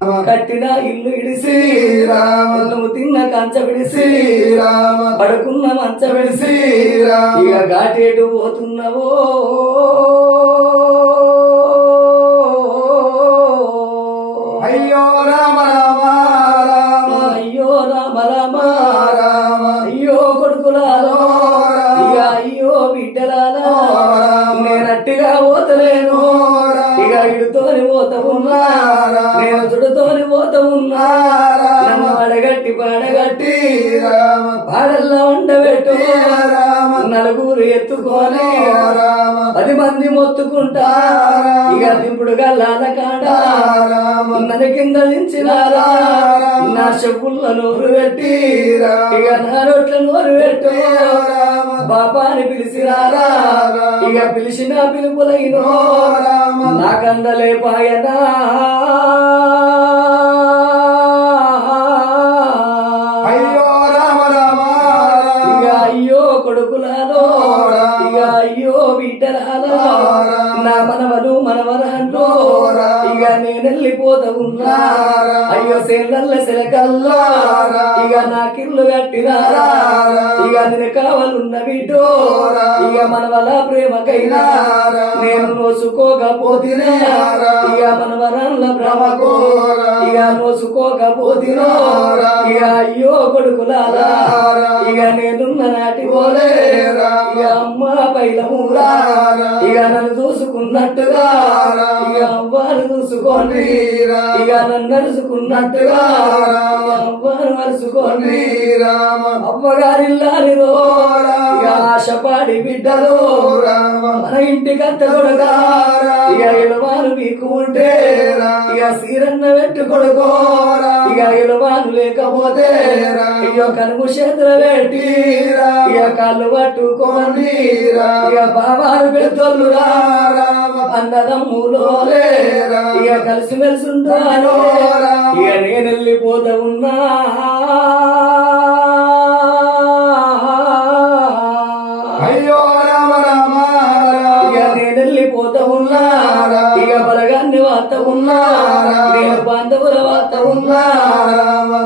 కట్టిన ఇల్లు ఇడిసి నువ్వు తిన్న కంచ విడిసి శ్రీరామ పడుకున్న మంచ విడిసి ఇక ఘాటేటు పోతున్నావో? అయ్యో రామ రామ రామ. అయ్యో రామ రామ. రామ అయ్యో కొడుకులాలో. ఇక అయ్యో బిడ్డలాలో. పోత ఉన్నా నేను చుడుతోని పోత ఉన్నా నన్ను అడగట్టి పాడగట్టి రామ. పాడల్లో ఉండబెట్టు నలుగురు ఎత్తుకొని రామ. పది మంది మొత్తుకుంటా ఇక దింపుడు గల్లాల కాడ రామ. నది కింద దించినారా? నా చెప్పుల్లో నోరు పెట్టి ఇక నా రొట్ల నోరు పెట్టు. బాబాని పిలిచినారా ఇక పిలిచిన పిలుపులైనో నాకందలే పాయనా అయ్యో రామ రామ. ఇక ఇక నేను వెళ్ళిపోతా ఉన్నా అయ్యో సెల్లల్ల సెలకల్లా ఇక నా కిల్లు కట్టినారా ఇక నేను కావాలన్న బిడ్డో ఇక మనవల ప్రేమకైనా. నేను నోసుకోకపోతినా ఇక మనవరాళ్ళ భ్రమకో. ఇక నోసుకోకపోతినో ఇక అయ్యో కొడుకులారా. ఇక నేనున్న నాటి పోలే ఇక అమ్మ పైలమూరా ఇక నన్ను చూసుకున్నట్టుగా. ఇక అవ్వారు చూసుకోండి ఇక నన్ను నడుచుకున్నట్టుగా మరుచుకోండి రామ అవ్వగారిల్లారిరో ఇక ఆశపాడి బిడ్డలో మన ఇంటికి అత్త కొడుగా ఇక ఇలవారు మీకు ఉంటే. ఇక సీరన్న పెట్టు కొడుకో ఇక లేకపోతే ఇక కనుము చేతులు పెట్టి ఇక కాళ్ళు పట్టుకోండి ఇక బాబాలు పెద్దోళ్ళురా అన్నదమ్ములోలే ఇక కలిసి మెలిసి ఉంటాను ఇక నేను వెళ్ళిపోతా ఉన్నా. అయ్యో వార్త ఉన్నారా నేను బాంధవుల వార్త ఉన్నారా